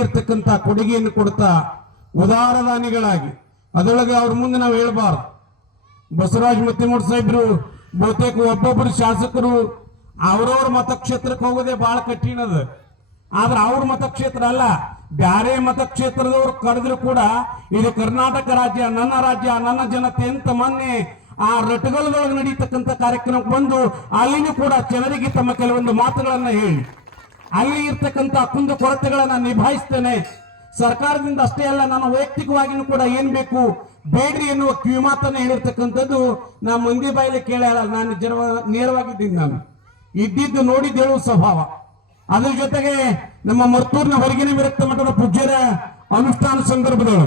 ಇರ್ತಕ್ಕಂಥ ಕೊಡುಗೆಯನ್ನು ಕೊಡ್ತಾ ಉದಾರದಾನಿಗಳಾಗಿ ಅದರೊಳಗೆ ಅವ್ರ ಮುಂದೆ ನಾವು ಹೇಳಬಾರ್ದು. ಬಸವರಾಜ ಮತ್ತಿಮೂಡ್ ಸಾಹೇಬ್ರು ಬಹುತೇಕ ಒಬ್ಬೊಬ್ಬರು ಶಾಸಕರು ಅವ್ರವ್ರ ಮತಕ್ಷೇತ್ರಕ್ಕೆ ಹೋಗೋದೇ ಬಹಳ ಕಠಿಣ ಅದ. ಆದ್ರೆ ಅವ್ರ ಮತಕ್ಷೇತ್ರ ಅಲ್ಲ, ಬ್ಯಾರೆ ಮತಕ್ಷೇತ್ರದವ್ರು ಕರೆದ್ರು ಕೂಡ ಇದು ಕರ್ನಾಟಕ ರಾಜ್ಯ, ನನ್ನ ಜನತೆ ಅಂತ ಮೊನ್ನೆ ಆ ರಟಗಲದೊಳಗೆ ನಡೀತಕ್ಕಂಥ ಕಾರ್ಯಕ್ರಮಕ್ಕೆ ಬಂದು ಅಲ್ಲಿನೂ ಕೂಡ ಜನರಿಗೆ ತಮ್ಮ ಕೆಲವೊಂದು ಮಾತುಗಳನ್ನ ಹೇಳಿ ಅಲ್ಲಿ ಇರ್ತಕ್ಕಂಥ ಕುಂದು ಕೊರತೆಗಳನ್ನ ನಿಭಾಯಿಸ್ತೇನೆ. ಸರ್ಕಾರದಿಂದ ಅಷ್ಟೇ ಅಲ್ಲ, ನಾನು ವೈಯಕ್ತಿಕವಾಗಿನೂ ಕೂಡ ಏನ್ ಬೇಕು ಬೇಡ್ರಿ ಎನ್ನುವ ಕಿವಿಮಾತನ್ನ ಹೇಳಿರ್ತಕ್ಕಂಥದ್ದು ನಾ ಮಂದಿ ಬಾಯಲ್ಲಿ ಕೇಳ ನಾನು ನೇರವಾಗಿದ್ದೀನಿ. ನಾನು ಇದ್ದಿದ್ದು ನೋಡಿದ್ದು ಹೇಳುವ ಸ್ವಭಾವ. ಅದ್ರ ಜೊತೆಗೆ ನಮ್ಮ ಮರ್ತೂರಿನ ಹೊರಗಿನ ವಿರಕ್ತ ಮಠದ ಪೂಜ್ಯರ ಅನುಷ್ಠಾನ ಸಂದರ್ಭದಳು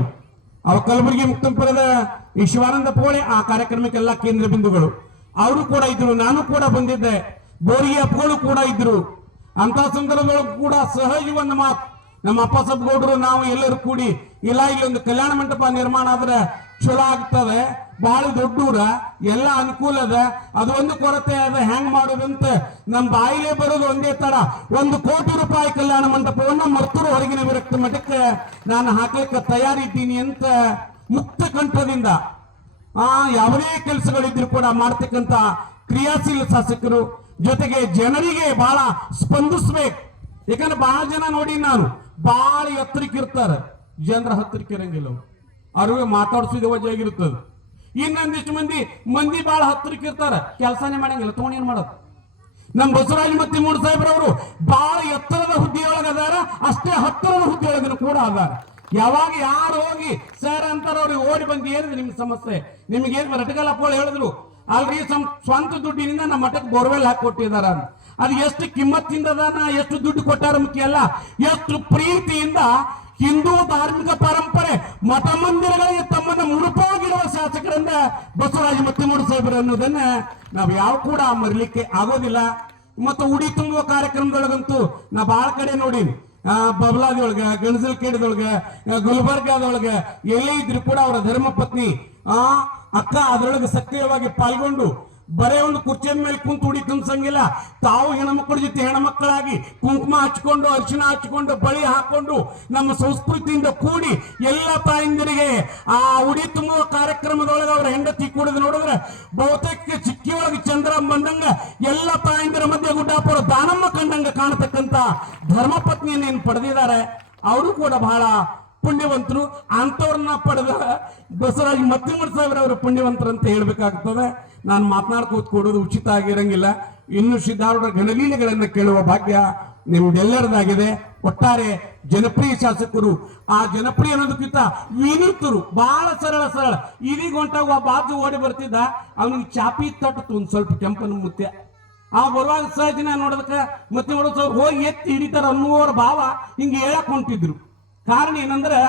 ಅವ ಕಲಬುರಗಿ ಮುಕ್ತಂಪುರದ ಈ ಶಿವಾನಂದ ಪೋಳೆ ಆ ಕಾರ್ಯಕ್ರಮಕ್ಕೆಲ್ಲ ಕೇಂದ್ರ ಬಿಂದುಗಳು ಅವರು ಕೂಡ ಇದ್ರು. ನಾನು ಕೂಡ ಬಂದಿದ್ದೆ, ಬೋರಿಗೆ ಅಪ್ಪಗಳು ಕೂಡ ಇದ್ರು. ಅಂತ ಸಂದರ್ಭದೊಳಗೂ ಕೂಡ ಸಹಜ ಒಂದು ಮಾತು, ನಮ್ಮ ಅಪ್ಪ ಸಬ್ ಗೌಡರು ನಾವು ಎಲ್ಲರೂ ಕೂಡಿ ಇಲ್ಲ ಇಲ್ಲೊಂದು ಕಲ್ಯಾಣ ಮಂಟಪ ನಿರ್ಮಾಣ ಆದ್ರೆ ಚಲೋ ಆಗ್ತದೆ, ಬಹಳ ದೊಡ್ಡೂರ ಎಲ್ಲ ಅನುಕೂಲ ಅದ, ಅದು ಒಂದು ಕೊರತೆ ಅದ, ಹೆಂಗ್ ಮಾಡೋದಂತ ನಮ್ ಬಾಯಿಲೇ ಬರೋದು ಒಂದೇ ತರ, 1 ಕೋಟಿ ರೂಪಾಯಿ ಕಲ್ಯಾಣ ಮಂಟಪವನ್ನ ಮರ್ತೂರು ಹೊರಗಿನ ವಿರಕ್ತ ಮಠಕ್ಕೆ ನಾನು ಹಾಕ್ಲಿಕ್ಕೆ ತಯಾರಿದ್ದೀನಿ ಅಂತ ಮುಕ್ತ ಕಂಠದಿಂದ ಯಾವುದೇ ಕೆಲಸಗಳಿದ್ರು ಕೂಡ ಮಾಡ್ತಕ್ಕಂಥ ಕ್ರಿಯಾಶೀಲ ಶಾಸಕರು. ಜೊತೆಗೆ ಜನರಿಗೆ ಬಹಳ ಸ್ಪಂದಿಸ್ಬೇಕು. ಯಾಕಂದ್ರೆ ಬಹಳ ಜನ ನೋಡಿ ನಾನು ಬಹಳ ಎತ್ತರಕ್ಕೆ ಇರ್ತಾರೆ, ಜನರ ಹತ್ತಿರಕ್ಕೆ ಇರಂಗಿಲ್ಲ, ಅವ್ರಿಗೆ ಮಾತಾಡ್ಸಿದ ವಜಾಗಿರ್ತದೆ. ಇನ್ನೊಂದಿಷ್ಟು ಮಂದಿ ಬಹಳ ಹತ್ತಿರಕ್ಕೆ ಇರ್ತಾರೆ, ಕೆಲಸನೇ ಮಾಡಂಗಿಲ್ಲ, ತಗೊಂಡು ಏನ್ ಮಾಡೋದು. ನಮ್ಮ ಬಸವರಾಜ ಮತ್ತಿಮೂಡ್ ಸಾಹೇಬ್ರವರು ಬಹಳ ಎತ್ತರದ ಹುದ್ದೆಯೊಳಗೆ ಅದಾರ, ಅಷ್ಟೇ ಹತ್ತಿರದ ಹುದ್ದೆಯೊಳಗೂ ಕೂಡ ಅದಾರ. ಯಾವಾಗ ಯಾರು ಹೋಗಿ ಸರ್ ಅಂತಾರ ಅವ್ರಿಗೆ ಓಡಿ ಬಂದು ಏನಿದೆ ನಿಮ್ ಸಮಸ್ಯೆ, ನಿಮ್ಗೇನ್ ರಟಗಲಪ್ಪಗಳು ಹೇಳಿದ್ರು ಅಲ್ರಿ ಸ್ವಂತ ದುಡ್ಡಿನಿಂದ ನಮ್ಮ ಮಠಕ್ಕೆ ಬೋರ್ವೆಲ್ ಹಾಕಿ ಕೊಟ್ಟಿದಾರ. ಅದು ಎಷ್ಟು ಕಿಮ್ಮತ್ತಿಂದ ಎಷ್ಟು ದುಡ್ಡು ಕೊಟ್ಟಾರ ಮುಖ್ಯ ಅಲ್ಲ, ಎಷ್ಟು ಪ್ರೀತಿಯಿಂದ ಹಿಂದೂ ಧಾರ್ಮಿಕ ಪರಂಪರೆ ಮಠ ಮಂದಿರಗಳಿಗೆ ತಮ್ಮನ್ನ ಮುಡುಪಾಗಿರುವ ಶಾಸಕರಿಂದ ಬಸವರಾಜ ಮತ್ತಿಮೂಡ್ ಸಾಹೇಬರು ಅನ್ನೋದನ್ನ ನಾವು ಯಾವ ಕೂಡ ಮರಿಲಿಕ್ಕೆ ಆಗೋದಿಲ್ಲ. ಮತ್ತು ಉಡಿ ತುಂಬುವ ಕಾರ್ಯಕ್ರಮದೊಳಗಂತೂ ನಾ ಬಹಳ ಕಡೆ ನೋಡೀನಿ, ಬಬಲಾದೊಳಗ, ಗಣಸಲ್ಕೇಡದೊಳಗ, ಗುಲ್ಬರ್ಗಾದೊಳಗ ಎಲ್ಲೇ ಇದ್ರು ಕೂಡ ಅವರ ಧರ್ಮ ಪತ್ನಿ ಅಕ್ಕ ಅದರೊಳಗೆ ಸಕ್ರಿಯವಾಗಿ ಪಾಲ್ಗೊಂಡು ಬರೇ ಒಂದು ಕುರ್ಚಿಯ ಮೇಲೆ ಕುಂತು ಉಡಿ ತುಂಬಿಸಂಗಿಲ್ಲ, ತಾವು ಹೆಣ್ಮಕ್ಳ ಜೊತೆ ಹೆಣ್ಮಕ್ಕಳಾಗಿ ಕುಂಕುಮ ಹಚ್ಕೊಂಡು ಅರಿಶಿಣ ಹಚ್ಕೊಂಡು ಬಳಿ ಹಾಕೊಂಡು ನಮ್ಮ ಸಂಸ್ಕೃತಿಯಿಂದ ಕೂಡಿ ಎಲ್ಲ ತಾಯಂದಿರಿಗೆ ಆ ಉಡಿ ತುಂಬುವ ಕಾರ್ಯಕ್ರಮದೊಳಗೆ ಅವರ ಹೆಂಡತಿ ಕೂಡಿದ್ ನೋಡಿದ್ರೆ ಬಹುತೇಕ ಚಿಕ್ಕಿಯೊಳಗೆ ಚಂದ್ರ ಬಂದಂಗ ಎಲ್ಲ ತಾಯಂದಿರ ಮಧ್ಯೆ ಗುಡ್ಡಾಪುರ ದಾನಮ್ಮ ಕಂಡಂಗ ಕಾಣತಕ್ಕಂತ ಧರ್ಮಪತ್ನಿಯನ್ನು ಏನು ಪಡೆದಿದ್ದಾರೆ. ಅವರು ಕೂಡ ಬಹಳ ಪುಣ್ಯವಂತರು. ಅಂತವ್ರನ್ನ ಪಡೆದ ಬಸವರಾಜ ಮತ್ತಿಮೂಡ್ ಸಾಹೇಬ್ರ ಅವರು ಪುಣ್ಯವಂತರು ಅಂತ ಹೇಳ್ಬೇಕಾಗ್ತದೆ. ನಾನು ಮಾತನಾಡ್ಕೋತ ಕೊಡೋದು ಉಚಿತ ಆಗಿರಂಗಿಲ್ಲ. ಇನ್ನು ಸಿದ್ಧಾರೂಢರ ಘನಲೀಲೆಗಳನ್ನ ಕೇಳುವ ಭಾಗ್ಯ ನಿಮ್ದೆಲ್ಲರದಾಗಿದೆ. ಒಟ್ಟಾರೆ ಜನಪ್ರಿಯ ಶಾಸಕರು, ಆ ಜನಪ್ರಿಯ ಅನ್ನೋದಕ್ಕಿಂತ ವಿನೂತರು, ಬಹಳ ಸರಳ. ಇದೀಗ ಹೊಂಟಾಗ ಬಾಜು ಓಡಿ ಬರ್ತಿದ್ದ, ಅವನಿಗೆ ಚಾಪಿ ತಟ್ಟು ಒಂದ್ ಸ್ವಲ್ಪ ಕೆಂಪನ ಮುತ್ಯ. ಆ ಬರುವಾಗ ಸಹಜನ ನೋಡೋದಕ್ಕೆ ಮತ್ತೆ ಹೋಗಿ ಎತ್ತಿ ಹಿಡಿತಾರ ಅನ್ನುವರ ಭಾವ ಹಿಂಗೆ ಹೇಳಕ್ ಹೊಂಟಿದ್ರು. ಕಾರಣ ಏನಂದ್ರೆ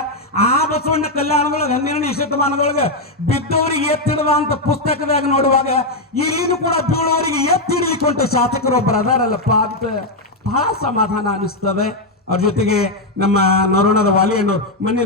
ಆ ಬಸವಣ್ಣ ಕಲ್ಯಾಣದೊಳಗೆ 12ನೇ ಶತಮಾನದೊಳಗೆ ಬಿದ್ದವರಿಗೆ ಎತ್ತಿಡುವ ಅಂತ ಪುಸ್ತಕದಾಗ ನೋಡುವಾಗ ಇಲ್ಲಿನೂ ಕೂಡ ಬೀಳುವವರಿಗೆ ಎತ್ತಿಡಲಿಕ್ಕಂತ ಶಾಸಕರೊಬ್ಬರು ಅದಾರಲ್ಲಪ್ಪ ಅಂತ ಬಹಳ ಸಮಾಧಾನ ಅನಿಸ್ತದೆ. ಅವ್ರ ಜೊತೆಗೆ ನಮ್ಮ ನರೋಣದ ವಾಲಿಯಣ್ಣವ್ರು ಮೊನ್ನೆ